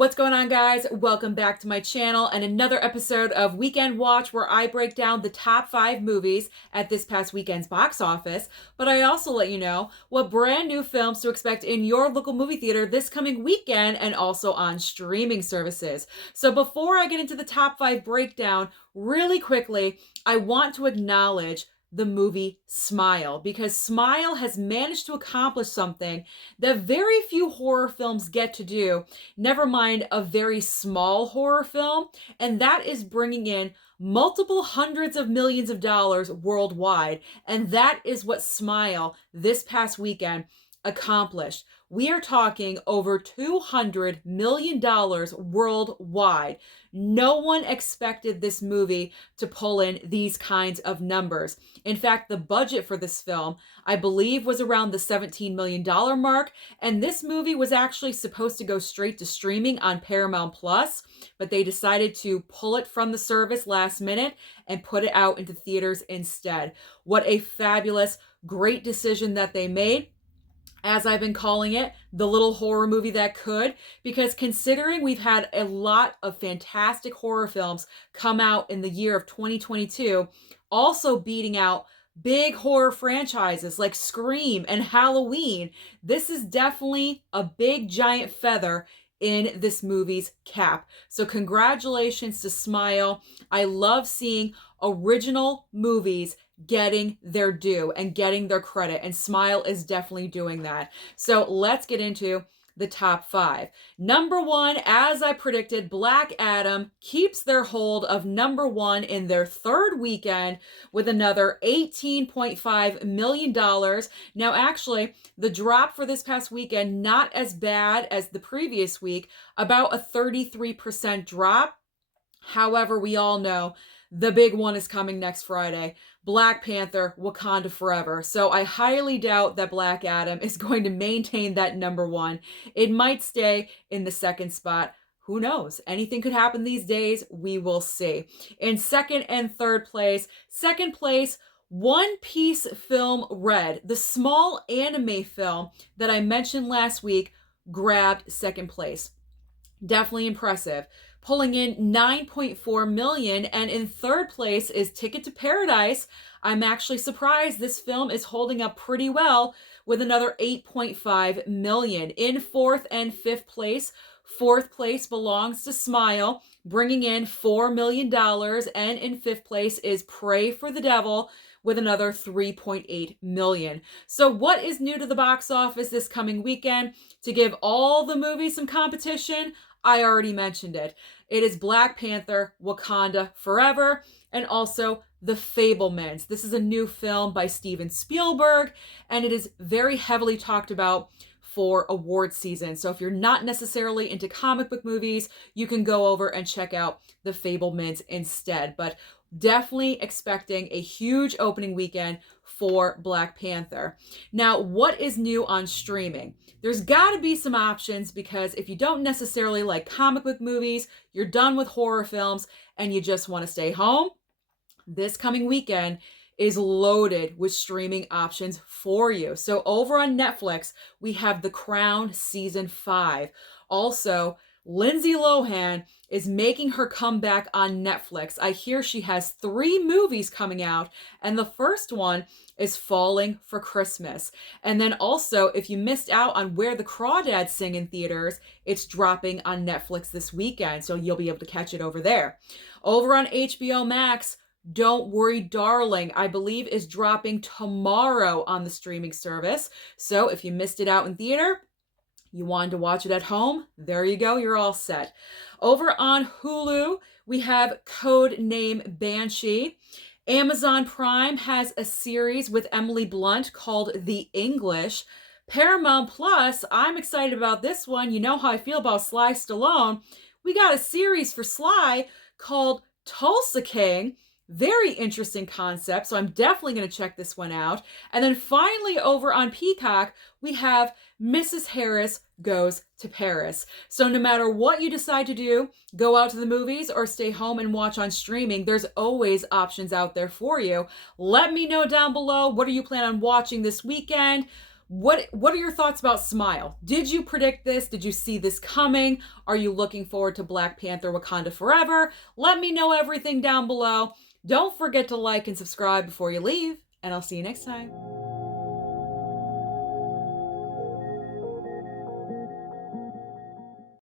What's going on, guys? Welcome back to my channel and another episode of Weekend Watch, where I break down the top 5 movies at this past weekend's box office. But I also let you know what brand new films to expect in your local movie theater this coming weekend and also on streaming services. So before I get into the top 5 breakdown, really quickly, I want to acknowledge the movie Smile, because Smile has managed to accomplish something that very few horror films get to do, never mind a very small horror film, and that is bringing in multiple hundreds of millions of dollars worldwide. And that is what Smile this past weekend accomplished. We are talking over $200 million worldwide. No one expected this movie to pull in these kinds of numbers. In fact, the budget for this film, I believe, was around the $17 million mark, and this movie was actually supposed to go straight to streaming on Paramount Plus, but they decided to pull it from the service last minute and put it out into theaters instead. What a fabulous, great decision that they made. As I've been calling it, the little horror movie that could, because considering we've had a lot of fantastic horror films come out in the year of 2022, also beating out big horror franchises like Scream and Halloween, this is definitely a big giant feather in this movie's cap. So congratulations to Smile. I love seeing original movies getting their due and getting their credit, and Smile is definitely doing that. So let's get into the top 5. Number 1, as I predicted, Black Adam keeps their hold of number 1 in their third weekend with another $18.5 million. Now, actually, the drop for this past weekend, not as bad as the previous week, about a 33% drop. However, we all know the big one is coming next Friday. Black Panther, Wakanda Forever. So I highly doubt that Black Adam is going to maintain that number 1. It might stay in the second spot. Who knows? Anything could happen these days. We will see. In second and third place, second place, One Piece Film Red, the small anime film that I mentioned last week, grabbed second place. Definitely impressive, pulling in $9.4 million. And in third place is Ticket to Paradise. I'm actually surprised this film is holding up pretty well with another $8.5 million. In fourth and fifth place, fourth place belongs to Smile, bringing in $4 million. And in fifth place is Pray for the Devil with another $3.8 million. So what is new to the box office this coming weekend to give all the movies some competition? I already mentioned it. It is Black Panther, Wakanda Forever, and also The Fabelmans. This is a new film by Steven Spielberg, and it is very heavily talked about for award season. So if you're not necessarily into comic book movies, you can go over and check out The Fabelmans instead. But definitely expecting a huge opening weekend for Black Panther. Now, what is new on streaming? There's got to be some options, because if you don't necessarily like comic book movies, you're done with horror films, and you just want to stay home, this coming weekend is loaded with streaming options for you. So over on Netflix, we have The Crown Season 5. Also, Lindsay Lohan is making her comeback on Netflix. I hear she has 3 movies coming out, and the first one is Falling for Christmas. And then also, if you missed out on Where the Crawdads Sing in theaters, it's dropping on Netflix this weekend, so you'll be able to catch it over there. Over on HBO Max, Don't Worry Darling, I believe, is dropping tomorrow on the streaming service. So if you missed it out in theater, you wanted to watch it at home, there you go, you're all set. Over on Hulu, we have Code Name Banshee. Amazon Prime has a series with Emily Blunt called The English. Paramount Plus, I'm excited about this one. You know how I feel about Sly Stallone. We got a series for Sly called Tulsa King. Very interesting concept, so I'm definitely going to check this one out. And then finally, over on Peacock, we have Mrs. Harris Goes to Paris. So no matter what you decide to do, go out to the movies or stay home and watch on streaming, there's always options out there for you. Let me know down below, what are you planning on watching this weekend? What are your thoughts about Smile? Did you predict this? Did you see this coming? Are you looking forward to Black Panther Wakanda Forever? Let me know everything down below. Don't forget to like and subscribe before you leave, and I'll see you next time.